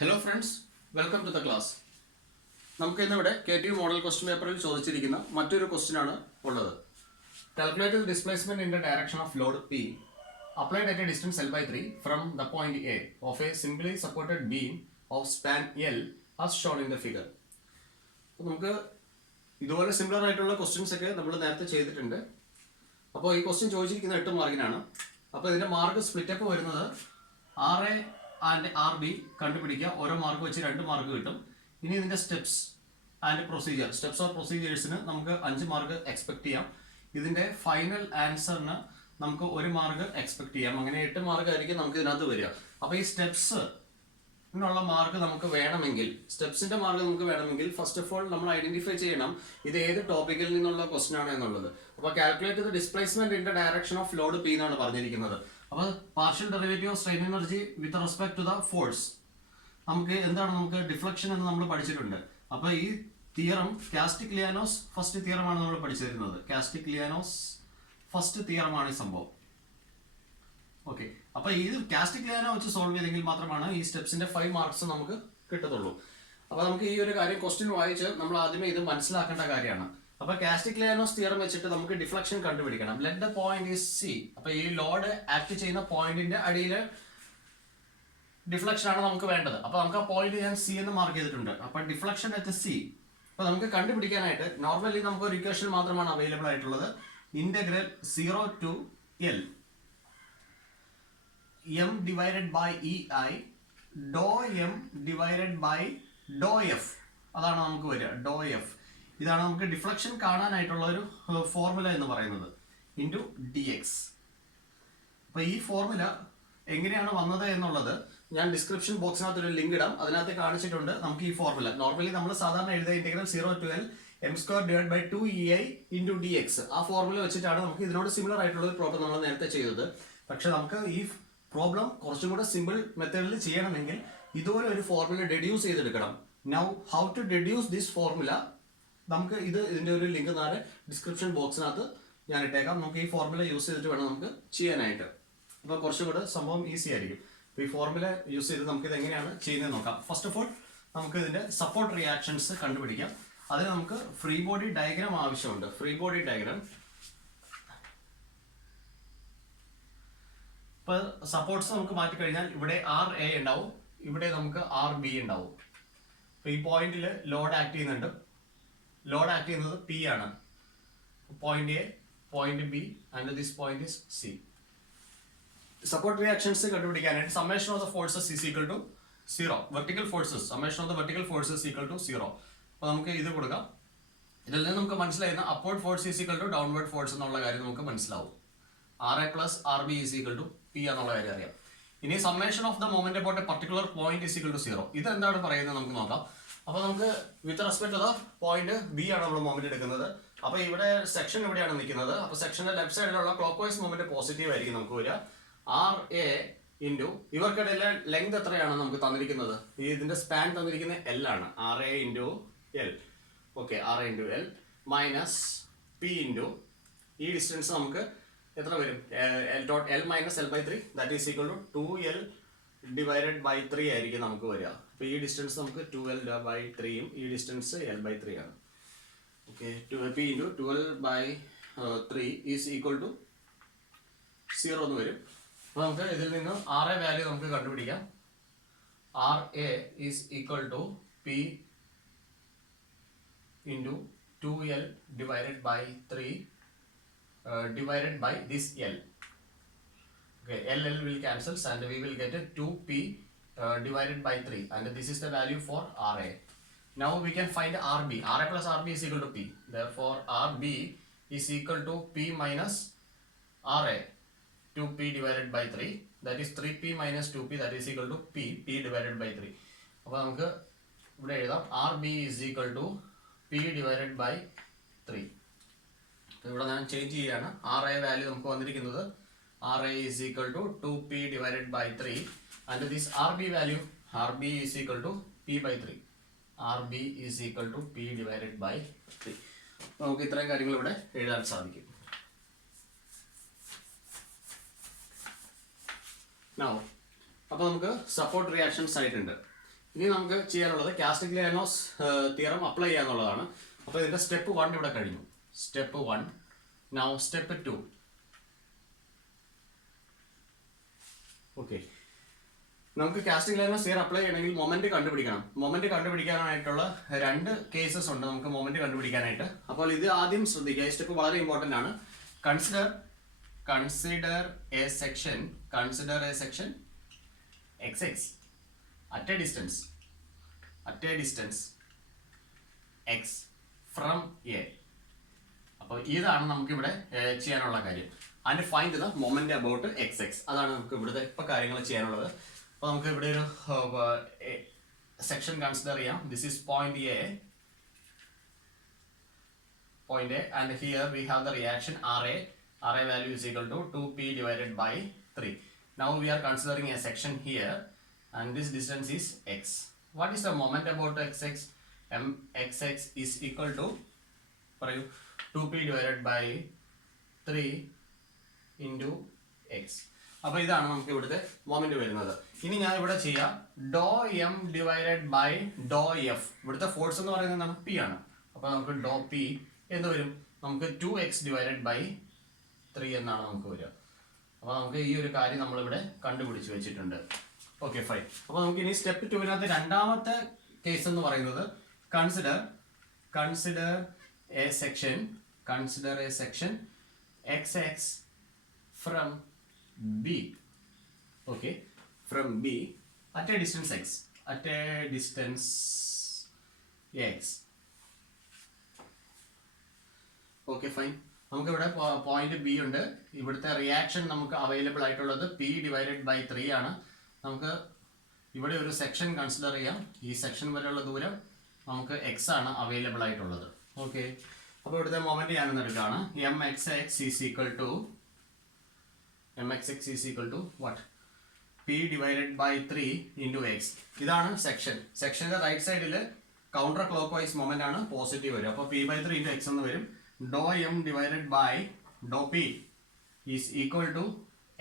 Hello friends, welcome to the class. നമുക്ക് ഇന്നിവിടെ KTU model question പേപ്പറിൽ ചോദിച്ചിരിക്കുന്ന മറ്റൊരു ക്വസ്റ്റ്യൻ ആണ് ഉള്ളത്. Calculate the displacement in the direction of load P applied at a distance L by 3 from the point A of a simply supported beam of span L as shown in the figure. നമുക്ക് ഇതുപോലെ similar ആയിട്ടുള്ള questions ഒക്കെ നമ്മൾ നേരത്തെ ചെയ്തിട്ടുണ്ട്. അപ്പോൾ ഈ question ചോദിച്ചിരിക്കുന്ന 8 മാർക്കിനാണ്. അപ്പോൾ ഇതിന്റെ മാർക്ക് സ്പ്ലിറ്റ് അപ്പ് വരുന്നത് RA ആൻഡ് RB കണ്ടുപിടിക്കുക. ഓരോ മാർക്ക് വെച്ച് 2 മാർക്ക് കിട്ടും. ഇനി ഇതിന്റെ steps and procedure, steps or പ്രൊസീജിയേഴ്സിന് നമുക്ക് 5 മാർക്ക് എക്സ്പെക്ട് ചെയ്യാം. ഇതിന്റെ ഫൈനൽ ആൻസറിന് നമുക്ക് 1 മാർക്ക് എക്സ്പെക്ട് ചെയ്യാം. അങ്ങനെ 8 മാർക്ക് ആയിരിക്കും നമുക്ക് ഇതിനകത്ത് വരിക. അപ്പോൾ ഈ സ്റ്റെപ്സിനുള്ള മാർക്ക് നമുക്ക് വേണമെങ്കിൽ, സ്റ്റെപ്സിന്റെ മാർക്ക് നമുക്ക് വേണമെങ്കിൽ ഫസ്റ്റ് ഓഫ് ഓൾ നമ്മൾ ഐഡന്റിഫൈ ചെയ്യണം ഇത് ഏത് ടോപ്പിക്കിൽ നിന്നുള്ള ക്വസ്റ്റൻ ആണ് എന്നുള്ളത്. അപ്പോൾ calculate the displacement in the direction of load P എന്നാണ് പറഞ്ഞിരിക്കുന്നത്. അപ്പോൾ partial derivative of strain energy with respect to the force, നമുക്ക് ഡിഫ്ലക്ഷൻ എന്ന് നമ്മൾ പഠിച്ചിട്ടുണ്ട്. അപ്പോൾ ഈ തിയറം കാസ്റ്റിഗ്ലിയാനോസ് ഫസ്റ്റ് തിയറമാണ് നമ്മൾ പഠിച്ചിരുന്നത്. കാസ്റ്റിഗ്ലിയാനോസ് ഫസ്റ്റ് തിയറമാണ് ഈ സംഭവം. ഓക്കെ, അപ്പൊ ഈ കാസ്റ്റിഗ്ലിയാനോ വെച്ച് സോൾവ് ചെയ്തെങ്കിൽ മാത്രമാണ് ഈ സ്റ്റെപ്സിന്റെ 5 മാർക്സ് നമുക്ക് കിട്ടത്തുള്ളൂ. അപ്പൊ നമുക്ക് ഈ ഒരു കാര്യം ക്വസ്റ്റ്യൻ വായിച്ച് നമ്മൾ ആദ്യമേ ഇത് മനസ്സിലാക്കേണ്ട കാര്യമാണ്. അപ്പൊ കാസ്റ്റിഗ്ലിയാനോസ് തിയറം വെച്ചിട്ട് നമുക്ക് ഡിഫ്ലക്ഷൻ കണ്ടുപിടിക്കണം. Let the point is C. അപ്പൊ ഈ ലോഡ് ആക്ട് ചെയ്യുന്ന പോയിന്റിന്റെ അടിയിൽ ഡിഫ്ലക്ഷൻ ആണ് നമുക്ക് വേണ്ടത്. അപ്പൊ നമുക്ക് ആ പോയിന്റ് ഞാൻ സി എന്ന് മാർക്ക് ചെയ്തിട്ടുണ്ട്. അപ്പൊ ഡിഫ്ലക്ഷൻ അറ്റ് സി. അപ്പൊ നമുക്ക് കണ്ടുപിടിക്കാനായിട്ട് നോർമലി നമുക്ക് ഒരു ഇക്വേഷൻ മാത്രമാണ് അവൈലബിൾ ആയിട്ടുള്ളത്. Integral 0 to L m divided by ei dou m divided by dou f. അതാണ് നമുക്ക് വരിക, dou f. ഇതാണ് നമുക്ക് ഡിഫ്ലക്ഷൻ കാണാനായിട്ടുള്ള ഒരു ഫോർമുല എന്ന് പറയുന്നത്, ഇൻറ്റു dx. അപ്പൊ ഈ ഫോർമുല എങ്ങനെയാണ് വന്നത് എന്നുള്ളത് ഞാൻ ഡിസ്ക്രിപ്ഷൻ ബോക്സിനകത്ത് ഒരു ലിങ്ക് ഇടാം, അതിനകത്ത് കാണിച്ചിട്ടുണ്ട്. നമുക്ക് ഈ ഫോർമുല നോർമലി നമ്മൾ സാധാരണ എഴുതിയ integral 0 to L m² divided by 2ei into dx, ആ ഫോർമുല വെച്ചിട്ടാണ് നമുക്ക് ഇതിനോട് സിമിലർ ആയിട്ടുള്ള ഒരു പ്രോബ്ലം നമ്മൾ നേരത്തെ ചെയ്തത്. പക്ഷെ നമുക്ക് ഈ പ്രോബ്ലം കുറച്ചും കൂടെ സിമ്പിൾ മെത്തേഡിൽ ചെയ്യണമെങ്കിൽ ഇതുപോലെ ഒരു ഫോർമുല ഡെഡ്യൂസ് ചെയ്തെടുക്കണം. Now how to deduce this formula, നമുക്ക് ഇതിന്റെ ഒരു ലിങ്ക് താഴെ ഡിസ്ക്രിപ്ഷൻ ബോക്സിനകത്ത് ഞാൻ ഇട്ടേക്കാം. നമുക്ക് ഈ ഫോർമുല യൂസ് ചെയ്തിട്ട് വേണം നമുക്ക് ചെയ്യാനായിട്ട്. അപ്പോൾ കുറച്ചും കൂടെ സംഭവം ഈസി ആയിരിക്കും. അപ്പോൾ ഈ ഫോർമുല യൂസ് ചെയ്ത് നമുക്ക് ഇത് എങ്ങനെയാണ് ചെയ്യുന്നത് നോക്കാം. ഫസ്റ്റ് ഓഫ് ഓൾ നമുക്ക് ഇതിന്റെ സപ്പോർട്ട് റിയാക്ഷൻസ് കണ്ടുപിടിക്കാം. അതിന് നമുക്ക് ഫ്രീ ബോഡി ഡയഗ്രാം ആവശ്യമുണ്ട്. ഫ്രീ ബോഡി ഡയഗ്രാം, ഇപ്പൊ സപ്പോർട്ട്സ് നമുക്ക് മാറ്റി കഴിഞ്ഞാൽ ഇവിടെ RA ഉണ്ടാവും, ഇവിടെ നമുക്ക് RB ഉണ്ടാവും. അപ്പൊ ഈ പോയിന്റിൽ ലോഡ് ആക്ട് ചെയ്യുന്നുണ്ട്. ലോഡ് ആക്ട് ചെയ്യുന്നത് P ആണ്. Point A, point B and this point is C. Support reactions കണ്ടുപിടിക്കാനായിട്ട് summation of the forces is equal to 0. Vertical forces, summation of the vertical forces equal to 0. അപ്പൊ നമുക്ക് ഇത് കൊടുക്കാം. ഇതിൽ നിന്ന് നമുക്ക് മനസ്സിലായിരുന്ന upward force is equal to downward force എന്നുള്ള കാര്യം നമുക്ക് മനസ്സിലാവും. RA plus RB is equal to P എന്നുള്ള കാര്യം അറിയാം. ഇനി summation of the moment about a particular point is equal to 0. ഇത് എന്താണ് പറയുന്നത് നമുക്ക് നോക്കാം. അപ്പൊ നമുക്ക് with respect to the point B ആണ് നമ്മൾ മൊമെന്റ് എടുക്കുന്നത്. അപ്പൊ ഇവിടെ സെക്ഷൻ ഇവിടെയാണ് നിൽക്കുന്നത്. അപ്പൊ സെക്ഷന്റെ ലെഫ്റ്റ് സൈഡിലുള്ള ക്ലോക്ക് വൈസ് മൊമെന്റ് പോസിറ്റീവ് ആയിരിക്കും നമുക്ക് വരിക. RA ഇൻറ്റു ഇവർക്കിടയിലെ ലെങ്ത് എത്രയാണ് നമുക്ക് തന്നിരിക്കുന്നത്, ഇതിന്റെ സ്പാൻ തന്നിരിക്കുന്ന L ആണ്. RA into L. Okay, RA into L minus P into ഈ ഡിസ്റ്റൻസ് നമുക്ക് എത്ര വരും, L മൈനസ് L by 3 that is equal to 2L divided by 3 ആയിരിക്കും നമുക്ക് വരിക. അപ്പൊ ഈ ഡിസ്റ്റൻസ് നമുക്ക് 2L by 3യും ഈ ഡിസ്റ്റൻസ് L by 3 ആണ്. Okay, P into 12 by 3 is equal to 0 എന്ന് വരും. അപ്പൊ നമുക്ക് ഇതിൽ നിന്ന് RA വാല്യൂ നമുക്ക് കണ്ടുപിടിക്കാം. RA is equal to P into 2L divided by 3 divided by this L. Okay, L will cancels and we will get a 2P divided by 3 and this is the value for RA. Now we can find RB. RA plus RB is equal to P. Therefore RB is equal to P minus RA. 2P divided by 3, that is 3P minus 2P, that is equal to P divided by 3. അപ്പോൾ നമുക്ക് ഇവിടെ എഴുതാം RB is equal to P divided by 3. ഇവിടെ ഞാൻ change ചെയ്യുകയാണ്. RA value നമുക്ക് വന്നിരിക്കുന്നത് RA is equal to 2P divided by 3 and this RB value, RB is equal to P by 3. RB is equal to P divided by 3. നമുക്ക് ഇത്രയും കാര്യങ്ങൾ ഇവിടെ എഴുതാൻ സാധിക്കും. Now, അപ്പോൾ നമുക്ക് സപ്പോർട്ട് റിയാക്ഷൻസ് ആയിട്ടുണ്ട്. ഇനി നമുക്ക് ചെയ്യാനുള്ളത് കാസ്റ്റിഗ്ലിയാനോസ് തിയറം അപ്ലൈ ചെയ്യാന്നുള്ളതാണ്. അപ്പോൾ ഇതിന്റെ സ്റ്റെപ്പ് 1 ഇവിടെ കഴിഞ്ഞു. സ്റ്റെപ്പ് 1. Now step 2. ഓക്കെ, നമുക്ക് കാസ്റ്റിഗ്ലിയാനോസ് തിയറം അപ്ലൈ ചെയ്യണമെങ്കിൽ മൊമെന്റ് കണ്ടുപിടിക്കണം. മൊമെന്റ് കണ്ടുപിടിക്കാനായിട്ടുള്ള 2 കേസസ് ഉണ്ട് നമുക്ക് മൊമെന്റ് കണ്ടുപിടിക്കാനായിട്ട്. അപ്പോൾ ഇത് ആദ്യം ശ്രദ്ധിക്കുക, ഈ സ്റ്റെപ്പ് വളരെ ഇമ്പോർട്ടന്റ് ആണ്. Consider A section xx at a distance x from a. അപ്പോൾ ഇതാണ് നമുക്ക് ഇവിടെ ചെയ്യാനുള്ള കാര്യം. And find the moment about xx. അതാണ് നമുക്ക് ഇവിടുത്തെ ഇപ്പൊ കാര്യങ്ങൾ ചെയ്യാനുള്ളത്. അപ്പോൾ നമുക്ക് ഇവിടെ ഒരു സെക്ഷൻ കൺസിഡർ ചെയ്യാം. This is point A, and here we have the reaction RA value is equal to 2p divided by 3. Now we are considering a section here, and this distance is x. What is the moment about xx? Xx is equal to 2p divided by 3 into x. അപ്പോൾ ഇതാണ് നമുക്ക് ഇവിടുത്തെ moment വരുന്നത്. ഇനി ഞാൻ ഇവിടെ ചെയ്യാം do M divided by do F. ഇവിടുത്തെ ഫോഴ്സ് എന്ന് പറയുന്നത് എന്താണ്? പി ആണ്. അപ്പോൾ നമുക്ക് ഡോ പി എന്ത് വരും? നമുക്ക് 2x ഡിവൈഡഡ് ബൈ 3 എന്നാണ് നമുക്ക് വരിക. അപ്പോൾ നമുക്ക് ഈ ഒരു കാര്യം നമ്മളിവിടെ കണ്ടുപിടിച്ച് വെച്ചിട്ടുണ്ട്. Okay, fine. അപ്പോൾ നമുക്ക് ഇനി സ്റ്റെപ്പ് 2 രണ്ടാമത്തെ കേസ് എന്ന് പറയുന്നത് consider A section xx from b. Okay, from b at a distance x. Okay, fine. നമുക്ക് ഇവിടെ പോയിന്റ് ബി ഉണ്ട്. ഇവിടുത്തെ റിയാക്ഷൻ നമുക്ക് അവൈലബിൾ ആയിട്ടുള്ളത് പി ഡിവൈഡഡ് ബൈ 3 ആണ്. നമുക്ക് ഇവിടെ ഒരു സെക്ഷൻ കൺസിഡർ ചെയ്യാം. ഈ സെക്ഷൻ വരെയുള്ള ദൂരം നമുക്ക് എക്സ് ആണ് അവൈലബിൾ ആയിട്ടുള്ളത്. ഓക്കെ, അപ്പോൾ ഇവിടുത്തെ മൊമെന്റ് ഞാനൊന്ന് എടുക്കുകയാണ്. mxx is equal to what? p divided by 3 into x. ഇതാണ് സെക്ഷന്റെ റൈറ്റ് സൈഡിൽ കൗണ്ടർ ക്ലോക്ക് വൈസ് മൊമെന്റ് ആണ് പോസിറ്റീവ് വരും. അപ്പോൾ p by 3 into x എന്ന് വരും. Do M divided by Dr P is equal to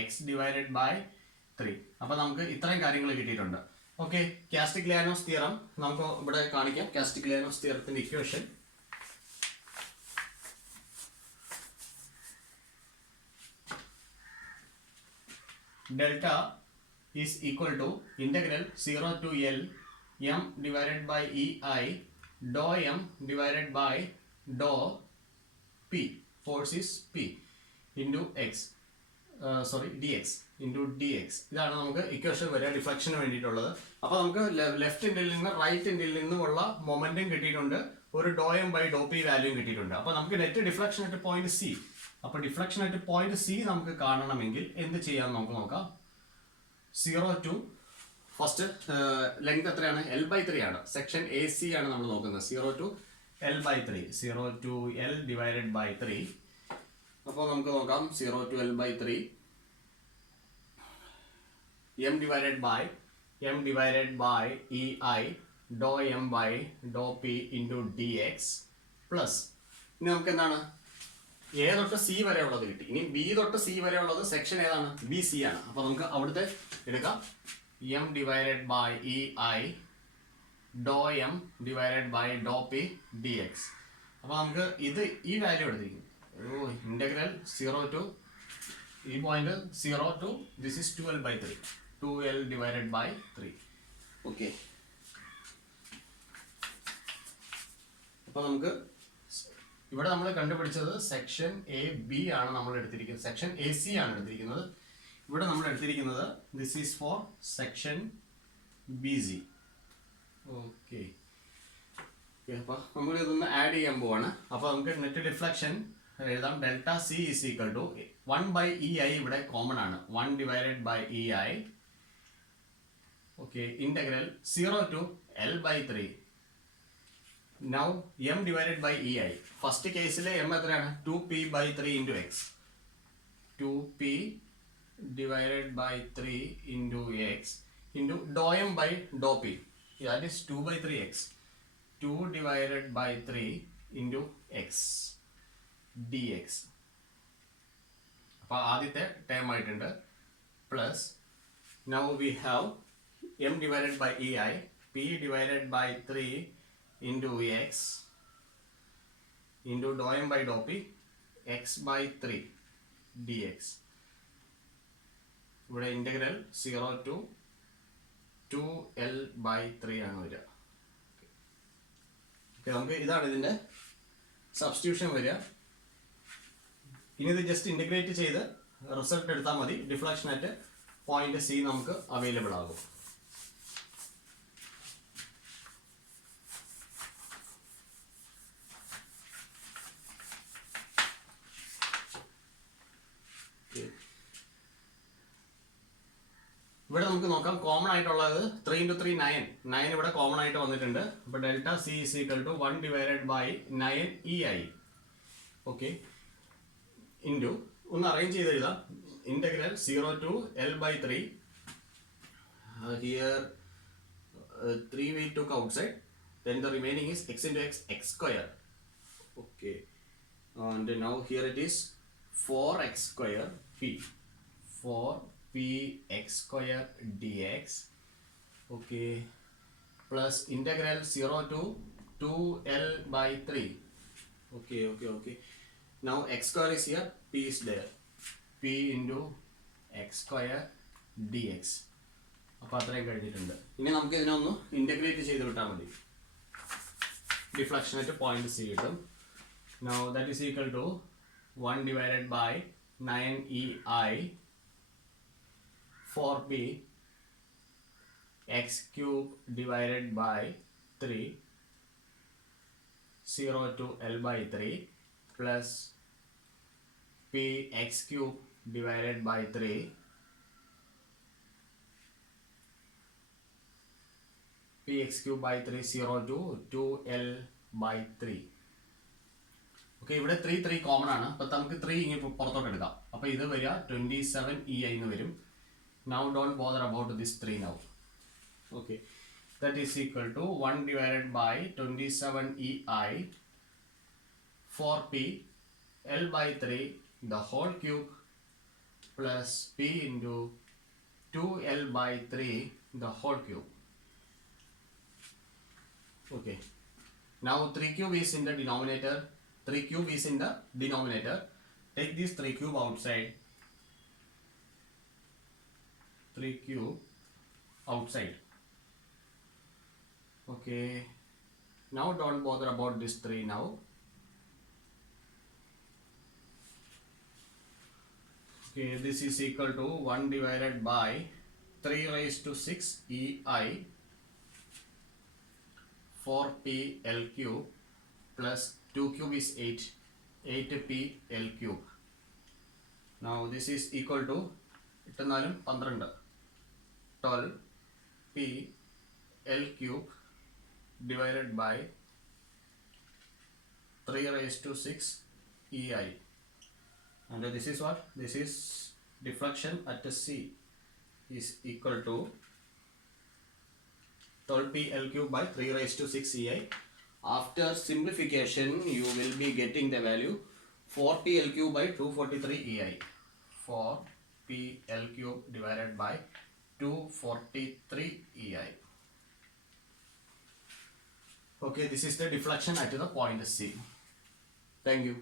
X divided by 3. അപ്പോൾ നമുക്ക് ഇത്രയും കാര്യങ്ങൾ കിട്ടിയിട്ടുണ്ട്. ഓക്കെ, കാസ്റ്റിഗ്ലിയാനോസ് തിയറം നമുക്ക് ഇവിടെ കാണിക്കാം. കാസ്റ്റിഗ്ലിയാനോസ് തിയറത്തിന്റെ equation delta is equal to integral 0 to L m divided by ei dou m divided by dou p, force is p, into x dx into dx. ഇതാണ് നമുക്ക് ഇക്വേഷൻ വരിക ഡിഫ്ലക്ഷന് വേണ്ടിയിട്ടുള്ളത്. അപ്പോൾ നമുക്ക് left എൻഡിൽ നിന്ന് റൈറ്റ് എൻഡിൽ നിന്നുമുള്ള മൊമെന്റും കിട്ടിയിട്ടുണ്ട്, ഒരു ഡോ എം ബൈ ഡോ പി വാല്യൂയും കിട്ടിയിട്ടുണ്ട്. അപ്പോൾ നമുക്ക് net deflection at point C. അപ്പോൾ ഡിഫ്ലക്ഷൻ അറ്റ് പോയിന്റ് സി നമുക്ക് കാണണമെങ്കിൽ എന്ത് ചെയ്യാം നമുക്ക് നോക്കാം. 0 to ഫസ്റ്റ് ലെങ്ത് എത്രയാണ്? L by 3 ആണ്. സെക്ഷൻ എ സി ആണ് നമ്മൾ നോക്കുന്നത്. 0 to L by 3, 0 to L divided by 3. അപ്പോൾ നമുക്ക് നോക്കാം 0 to L by 3 m divided by ei dou m by dou p into dx plus ഇനി നമുക്ക് എന്താണ് എ തൊട്ട് സി വരെ ഉള്ളത് കിട്ടി. ഇനി ബി തൊട്ട് സി വരെ ഉള്ളത് സെക്ഷൻ ഏതാണ്? ബി സി ആണ്. അപ്പോൾ നമുക്ക് അവിടുത്തെ എടുക്കാം M divided by E I ഡോ M divided by Dr P D X. അപ്പോൾ നമുക്ക് ഈ വാല്യൂ എടുത്തിരിക്കും. ഇന്റഗ്രൽ 0 to ഈ point 0 to this is 2L by 3, 2L divided by 3. Okay, അപ്പോൾ നമുക്ക് ഇവിടെ നമ്മൾ കണ്ടുപിടിച്ചത് സെക്ഷൻ എ ബി ആണ് നമ്മൾ എടുത്തിരിക്കുന്നത്. സെക്ഷൻ എ സി ആണ് എടുത്തിരിക്കുന്നത്. ഇവിടെ നമ്മൾ എടുത്തിരിക്കുന്നത് this is for section B C. Okay, അപ്പോൾ നമ്മൾ ഇതൊന്ന് ആഡ് ചെയ്യാൻ പോവാണ്. അപ്പോൾ നമുക്ക് നെറ്റ് ഡിഫ്ലക്ഷൻ എഴുതാം. Delta C is equal to 1 by ei ഇവിടെ കോമൺ ആണ്. 1 divided by ei. Okay, integral 0 to L by 3. Now m divided by ei. First കേസിലെ m എത്രയാണ്? 2p by 3 into x. 2p divided by 3 into x into dou m by dou p. That is 2 by 3x. 2 divided by 3 into x dx. അപ്പോൾ ആദ്യത്തെ term ആയിട്ടുണ്ട്. Plus now we have m divided by ei P divided by 3 into X into dou M by dou P X by 3 dx. ഇവിടെ integral 0 to 2L by 3 ആണ് വരിക. നമുക്ക് ഇതാണ് ഇതിന്റെ substitution വരിക. ഇനി ഇത് ജസ്റ്റ് ഇന്റഗ്രേറ്റ് ചെയ്ത് റിസൾട്ട് എടുത്താൽ മതി. ഡിഫ്ലക്ഷൻ അറ്റ് പോയിന്റ് സി നമുക്ക് അവൈലബിൾ ആകും. ഇവിടെ നമുക്ക് നോക്കാം കോമൺ ആയിട്ടുള്ളത് 3 into 3 9 ഇവിടെ കോമൺ ആയിട്ട് വന്നിട്ടുണ്ട്. അപ്പോൾ delta C is equal to 1 divided by 9EI. Okay, into ഒന്ന് അറേഞ്ച് ചെയ്ത് എഴുതാം. Integral 0 to L by 3. Here 3 we took outside, then the remaining is x into x square. Okay, and now here it is 4x square p 4px square dx. Okay, plus integral 0 to 2L by 3. Okay, now x square is here, p is there, p into x square dx. അപ്പോൾ അത്രയും കഴിഞ്ഞിട്ടുണ്ട്. ഇനി നമുക്ക് ഇതിനൊന്ന് integrate ചെയ്ത് വിട്ടാൽ മതി. Deflection at point C കിട്ടും. Now that is equal to 1 divided by 9EI 4p x cube divided by 3 0 to L by 3 plus p x cube divided by 3 p x cube by 3 0 to 2L by 3. Okay, ഇവിടെ 3 common ആണ്. അപ്പോൾ നമുക്ക് 3 ഇങ്ങനെ പുറത്തോട്ട് എടുക്കാം. അപ്പോൾ ഇത് വരിക 27EI എന്ന് വരും. Now don't bother about this 3 now. Okay, that is equal to 1 divided by 27EI 4p L by 3 the whole cube plus p into 2L by 3 the whole cube. Okay, now 3 cube is in the denominator. 3 cube is in the denominator. Take this 3 cube outside. 3 cube outside. Okay, now don't bother about this 3 now. Okay, this is equal to 1 divided by 3 raised to 6 EI 4p L cube plus 2 cube is 8p L cube. Now this is equal to 12p L cube divided by 3 raised to 6 EI. And this is what? This is deflection at C is equal to 12p L cube by 3 raised to 6 EI. After simplification, you will be getting the value 4p L cube by 243 EI. 4p L cube divided by 243 EI. Okay, this is the deflection at the point C. Thank you.